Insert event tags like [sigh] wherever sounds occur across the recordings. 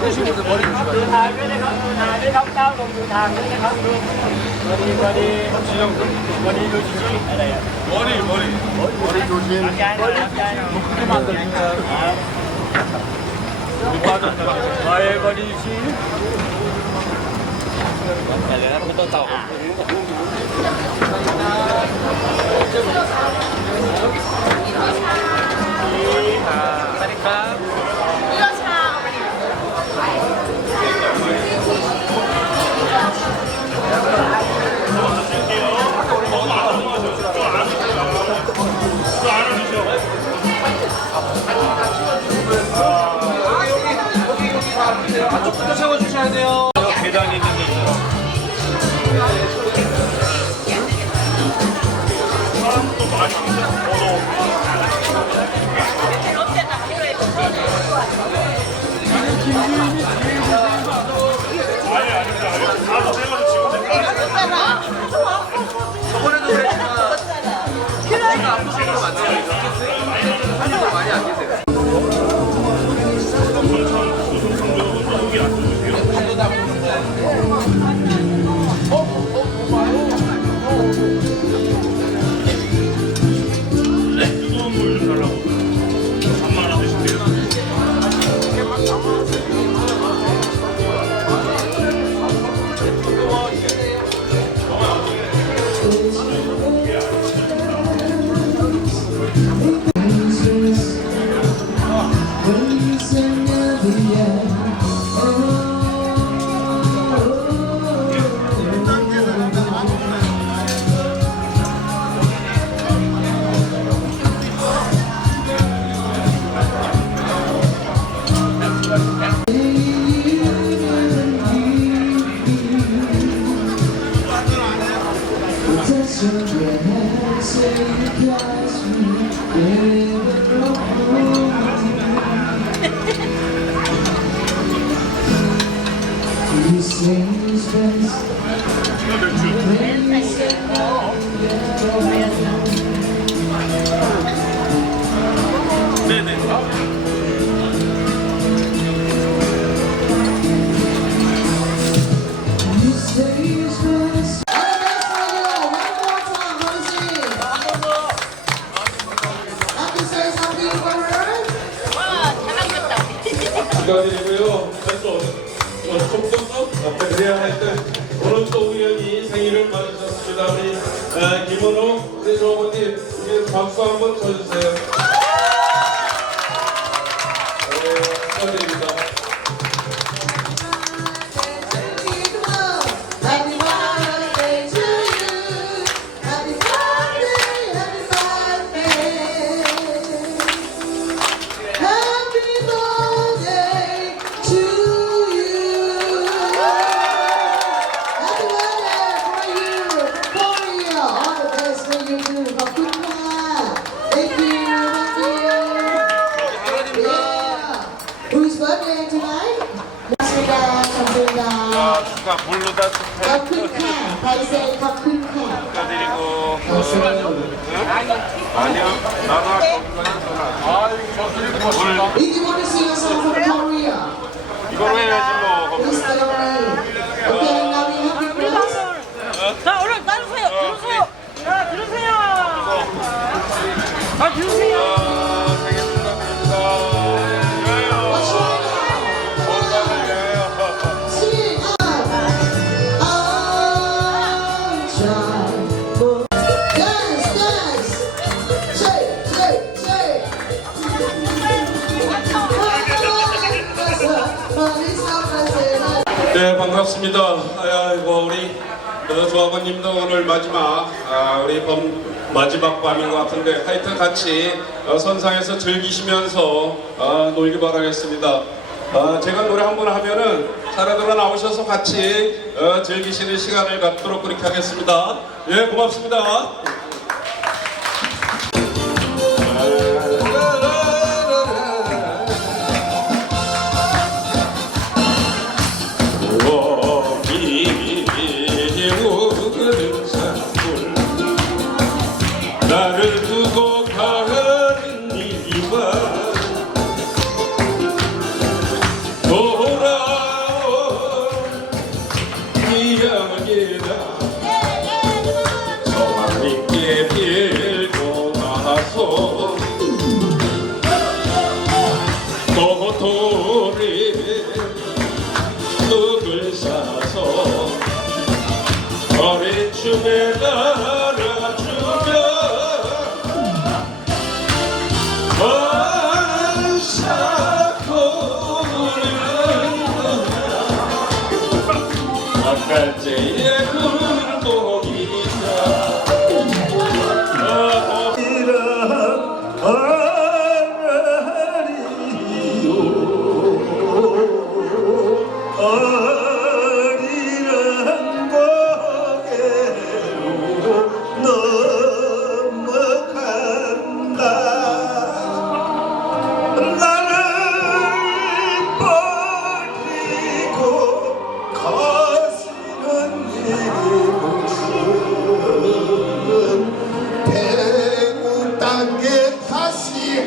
[laughs] 嗯好的好 [laughs] 的嗯好的好的嗯好的好 한번 쳐주세요. 아, 축하 블루다ขอบคุณค่ะไทยเซขอบคุณค่ะ 축하드리고. ขอบคุณค่ะ 아니요. 나도 할 오늘 If you want to sing a song from Korea, 이걸 해야지 뭐. please tell me. Okay, now we have the girls. 자 얼른 따르세요 들으세요 자 들으세요 자 들으세요 어, 조합원님도 오늘 마지막 아, 우리 범 마지막 밤인 것 같은데 하여튼 같이 어, 선상에서 즐기시면서 아, 놀기 바라겠습니다. 어, 제가 노래 한 번 하면은 차례대로 나오셔서 같이 어, 즐기시는 시간을 갖도록 그렇게 하겠습니다. 예, 고맙습니다. 반사코는 아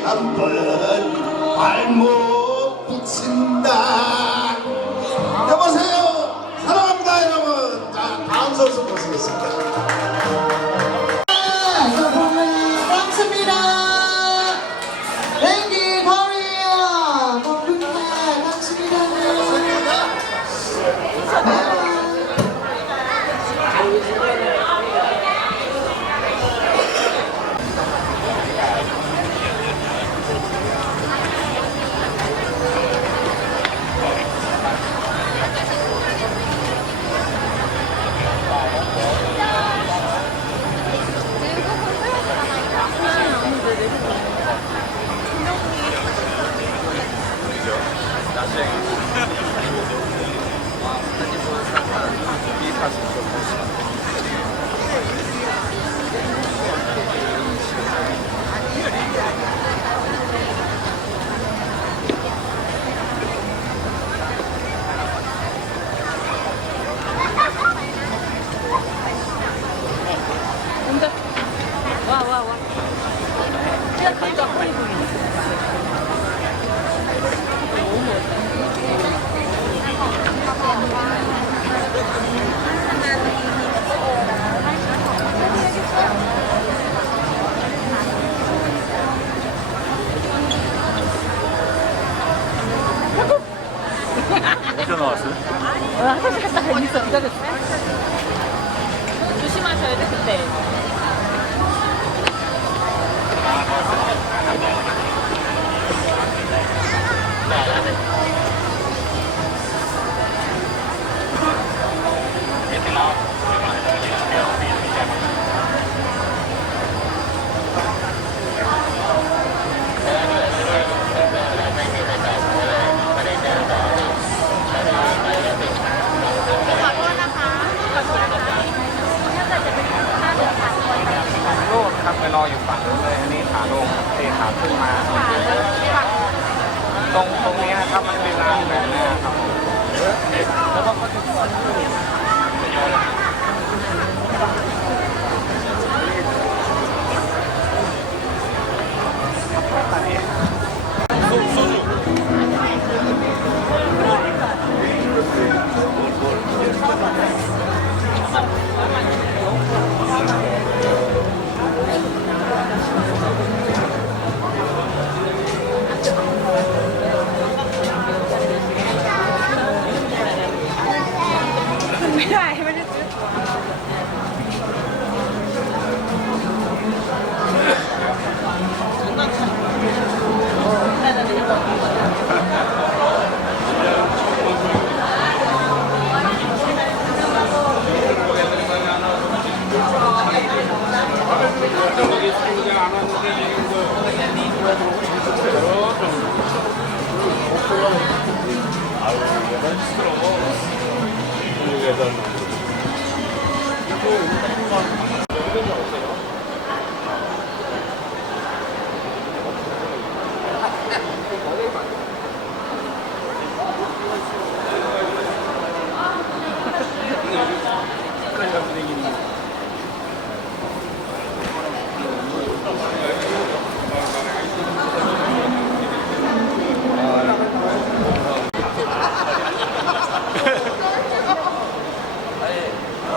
한번 발목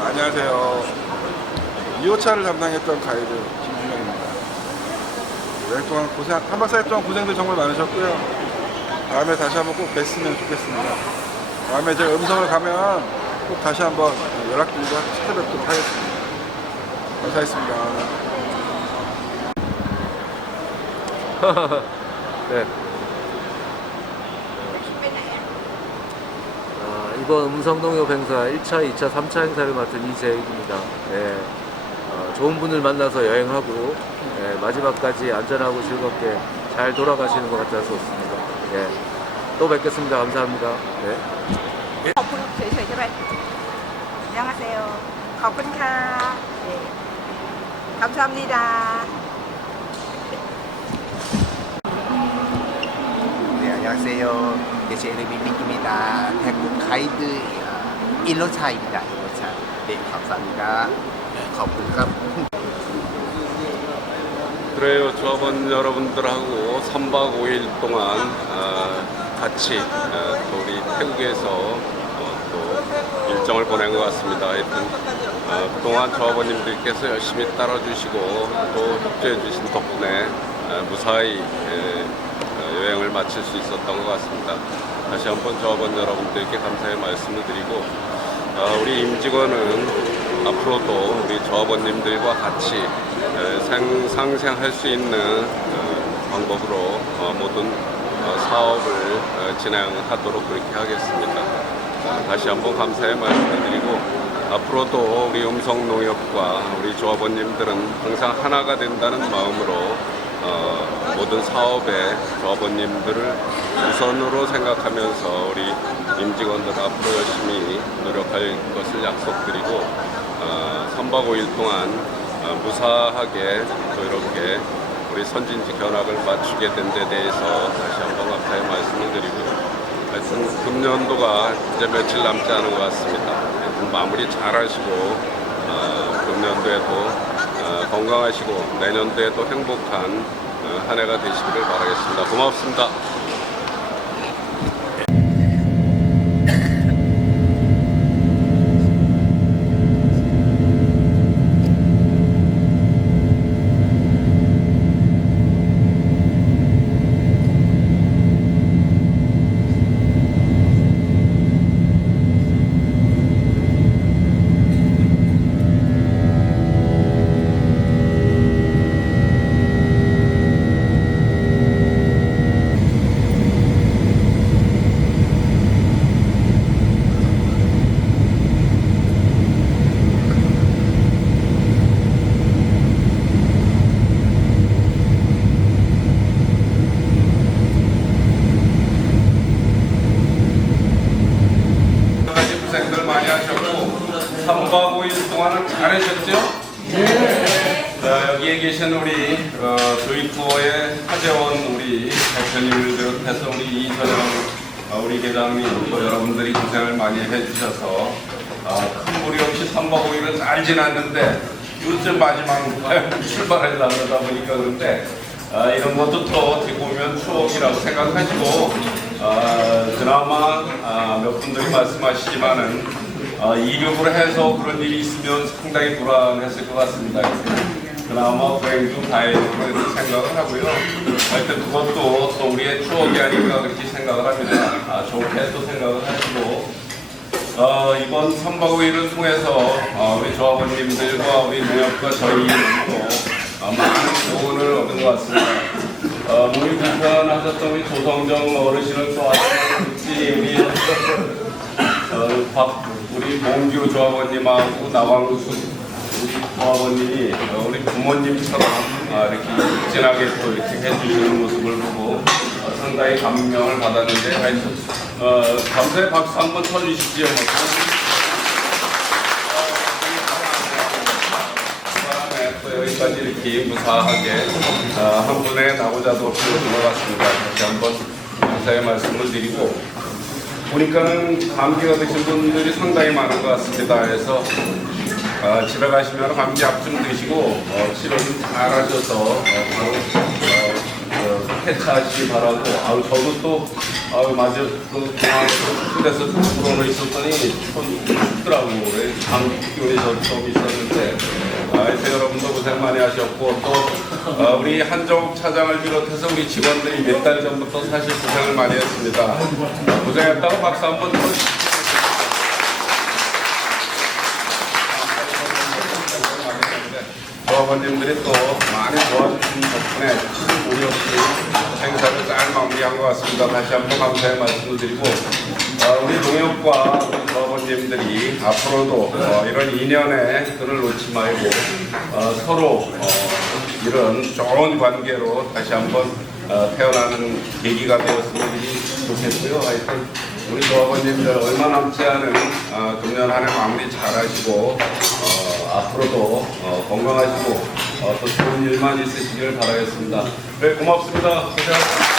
안녕하세요. 2호차를 담당했던 가이드 4일 동안 고생, 한 박 4일 동안 고생들 정말 많으셨고요. 다음에 다시 한번 꼭 뵀으면 좋겠습니다. 다음에 제가 음성을 가면 꼭 다시 한번 연락드리고 찾아뵙도록 하겠습니다. 감사했습니다. [laughs] 네. 아, 이번 음성동역 행사 1차, 2차, 3차 행사를 맡은 이세익입니다. 네. 아, 좋은 분을 만나서 여행하고 네, 마지막까지 안전하고 즐겁게 잘 돌아가시는 것 같아서 좋습니다. 네. 또 뵙겠습니다. 감사합니다. 네. ขอบคุณเฉยๆใช่ไหมยังไงเซลขอบคุณค่ะคำชมนิดา 네, 안녕하세요. 예시에르 미미입니다. 태국 가이드 어, 일로차입니다. 일로차. 네, 감사합니다. 네, 거부감. 그래요. 조합원 여러분들하고 3박 5일 동안 어, 같이 어, 또 우리 태국에서 어, 또 일정을 보낸 것 같습니다. 하여튼 어, 그동안 조합원님들께서 열심히 따라주시고 또 협조해 주신 덕분에 어, 무사히 에, 어, 여행을 마칠 수 있었던 것 같습니다. 다시 한번 조합원 여러분들께 감사의 말씀을 드리고 어, 우리 임직원은 앞으로도 우리 조합원님들과 같이 상생할 수 있는 어, 방법으로 어, 모든 어, 사업을 어, 진행하도록 그렇게 하겠습니다. 어, 다시 한번 감사의 말씀을 드리고 앞으로도 우리 음성농협과 우리 조합원님들은 항상 하나가 된다는 마음으로 어, 모든 사업에 조합원님들을 우선으로 생각하면서 우리 임직원들 앞으로 열심히 노력할 것을 약속드리고 어, 3박 5일 동안 어, 무사하게 또 이렇게 우리 선진지 견학을 마치게 된 데 대해서 다시 한번 감사의 말씀을 드리고요. 하여튼 금년도가 이제 며칠 남지 않은 것 같습니다. 마무리 잘 하시고 어, 금년도에도 어, 건강하시고 내년도에도 행복한 어, 한 해가 되시기를 바라겠습니다. 고맙습니다. 가지 고생들 많이 하셨고 3박 5일 동안은 잘하셨죠? 자, 여기에 계신 우리 어, 조이투어의 하재원 우리 대표님을 비롯해서 우리 이선영 어, 우리 계장님 또 여러분들이 고생을 많이 해주셔서 어, 큰 무리 없이 3박 5일은 잘 지났는데 요즘 마지막 출발하려고 그러다 보니까 그런데 아, 이런 것도 또 어떻게 보면 추억이라고 생각하시고 아, 그나마 아, 몇 분들이 말씀하시지만은 아, 이륙을 해서 그런 일이 있으면 상당히 불안했을 것 같습니다. 그나마 불행 중 다행이라고 이렇게 생각을 하고요. 하여튼 그것도 또 우리의 추억이 아닌가 그렇게 생각을 합니다. 아, 좋게 또 생각을 하시고 어, 이번 3박 5일을 통해서 어, 우리 조합원님들과 우리 농협과 저희 또 어, 많은 교훈을 얻은 것 같습니다. 어, 몸이 불편하셨던 우리 조성정 어르신을 또 아시지 우리 어, 박, 우리 봉규 조합원님하고 나왕수 우리 부모님이 어, 우리 부모님처럼 아, 이렇게 진하게 또 이렇게 해주시는 모습을 보고 어, 상당히 감명을 받았는데 하여튼 어, 감사의 박수 한번 쳐주시지요. 또 여기까지 이렇게 무사하게 어, 한 분의 나고자도 없이 들어갔습니다. 다시 한번 감사의 말씀을 드리고 보니까는 감기가 드신 분들이 상당히 많은 것 같습니다. 그래서 어, 집에 가시면 감기 약좀 드시고 어, 치료 좀 잘 하셔서 어, 어, 어, 쾌차하시기 바라고 아우 저도 또 아우 맞아 그 휴대서 들어오고 있었더니 좀. 그래, 감기 기운이 좀- 좀 있었는데 아, 하여튼 여러분도 고생 많이 하셨고 또 어, 우리 한정욱 차장을 비롯해서 우리 직원들이 몇 달 전부터 사실 고생을 많이 했습니다. 어, 고생했다고 박수 한번 쳐주시죠. 조합원님들이 또 많이 도와주신 덕분에 큰 무리 없이 행사를 잘 마무리한 것 같습니다. 다시 한번 감사의 말씀을 드리고 어, 우리 동역과 우리 조합원님들이 앞으로도 어, 이런 인연의 끈을 놓지 말고 어, 서로 어, 이런 좋은 관계로 다시 한번 어, 태어나는 계기가 되었으면 좋겠고요. 하여튼 우리 조합원님들 얼마 남지 않은 어, 금년 한 해 마무리 잘 하시고 어, 앞으로도 어, 건강하시고 어, 또 좋은 일만 있으시길 바라겠습니다. 네, 고맙습니다. 고생하셨습니다.